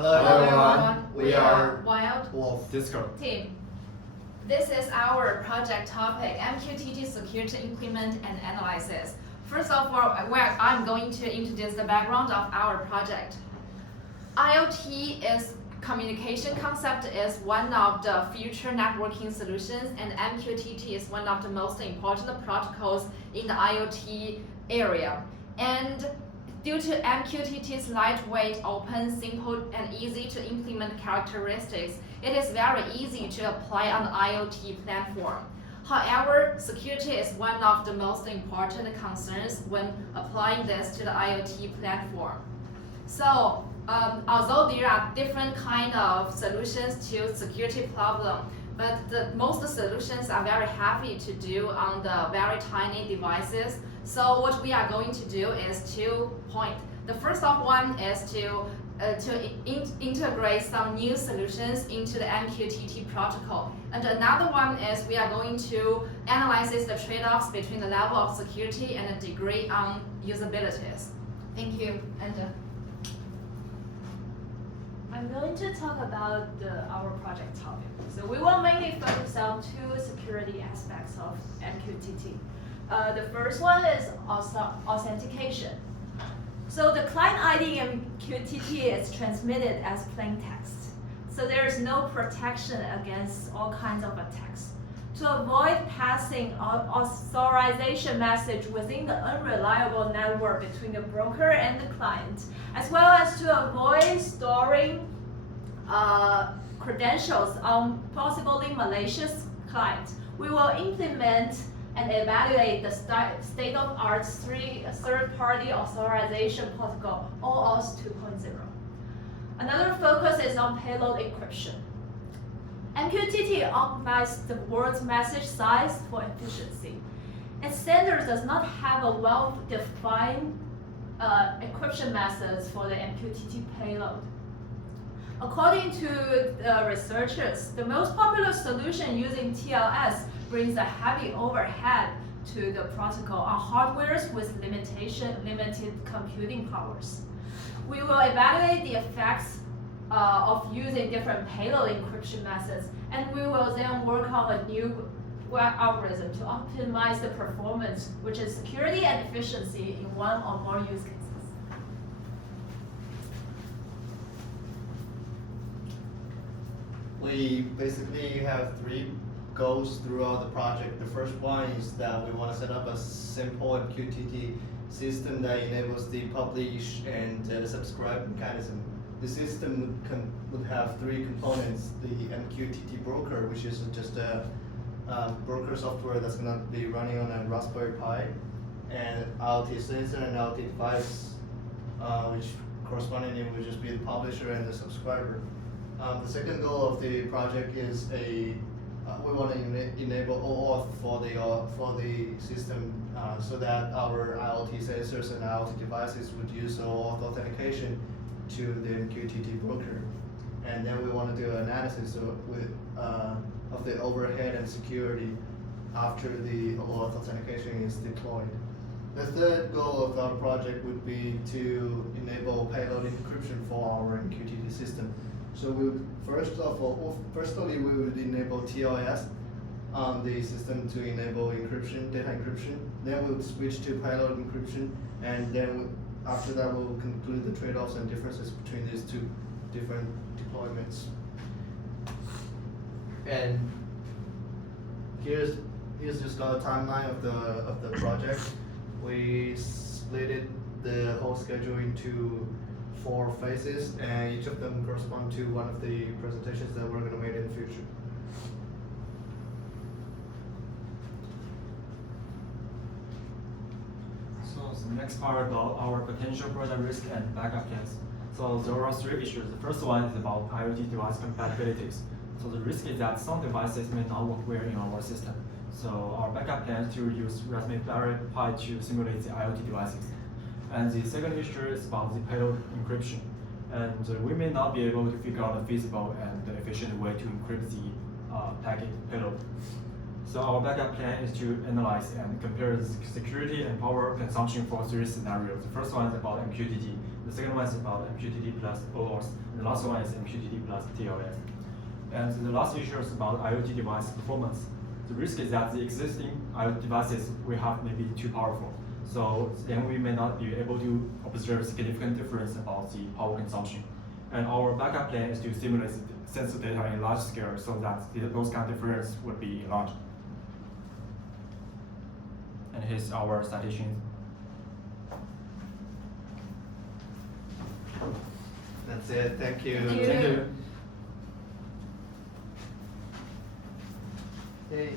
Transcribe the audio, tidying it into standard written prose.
Hello everyone. We are Wild Wolf Discord. Team. This is our project topic, MQTT Security Implement and Analysis. First of all, I'm going to introduce the background of our project. IoT is communication concept is one of the future networking solutions, and MQTT is one of the most important protocols in the IoT area. And due to MQTT's lightweight, open, simple, and easy to implement characteristics, it is very easy to apply on the IoT platform. However, security is one of the most important concerns when applying this to the IoT platform. So, although there are different kind of solutions to security problem, but most solutions are very heavy to do on the very tiny devices. So what we are going to do is 2 points. The first of one is to integrate some new solutions into the MQTT protocol. And another one is we are going to analyze the trade-offs between the level of security and the degree on usabilities. Thank you. And I'm going to talk about our project topic. So we will mainly focus on 2 security aspects of MQTT. The first one is authentication. So the client ID in MQTT is transmitted as plain text. So there is no protection against all kinds of attacks. To avoid passing authorization message within the unreliable network between the broker and the client, as well as to avoid storing credentials on possibly malicious clients, we will implement and evaluate the state-of-art third-party authorization protocol, OAuth 2.0. Another focus is on payload encryption. MQTT optimizes the word's message size for efficiency. Its standard does not have a well-defined encryption methods for the MQTT payload. According to the researchers, the most popular solution using TLS brings a heavy overhead to the protocol on hardwares with limited computing powers. We will evaluate the effects of using different payload encryption methods, and we will then work on a new web algorithm to optimize the performance, which is security and efficiency in one or more use cases. We basically have 3 goals throughout the project. The first one is that we want to set up a simple MQTT system that enables the publish and the subscribe mechanism. The system would have 3 components: the MQTT broker, which is just a broker software that's going to be running on a Raspberry Pi, and IoT sensor and IoT device, which correspondingly will just be the publisher and the subscriber. The second goal of the project is we want to enable OAuth for the system so that our IoT sensors and IoT devices would use OAuth authentication to the MQTT broker. And then we want to do analysis of the overhead and security after the OAuth authentication is deployed. The third goal of our project would be to enable payload encryption for our MQTT system. So firstly, we would enable TLS on the system to enable encryption, data encryption. Then we'll switch to payload encryption, and then after that, we'll conclude the trade-offs and differences between these 2 different deployments. And here's just a timeline of the project. We split the whole schedule into 4 phases, and each of them correspond to one of the presentations that we're going to make in the future. So the next part about our potential product risk and backup plans. So there are 3 issues. The first one is about IoT device compatibilities. So the risk is that some devices may not work well in our system. So our backup plan is to use Raspberry Pi to simulate the IoT devices. And the second issue is about the payload encryption. And we may not be able to figure out a feasible and efficient way to encrypt the packet payload. So our backup plan is to analyze and compare the security and power consumption for 3 scenarios. The first one is about MQTT, The second one is about MQTT plus OAuth. And the last one is MQTT plus TLS. And the last issue is about IoT device performance. The risk is that the existing IoT devices we have may be too powerful. So then we may not be able to observe significant difference about the power consumption. And our backup plan is to simulate sensor data in large scale so that those kind of difference would be large. And here's our citation. That's it. Thank you. Thank you. Thank you. Hey.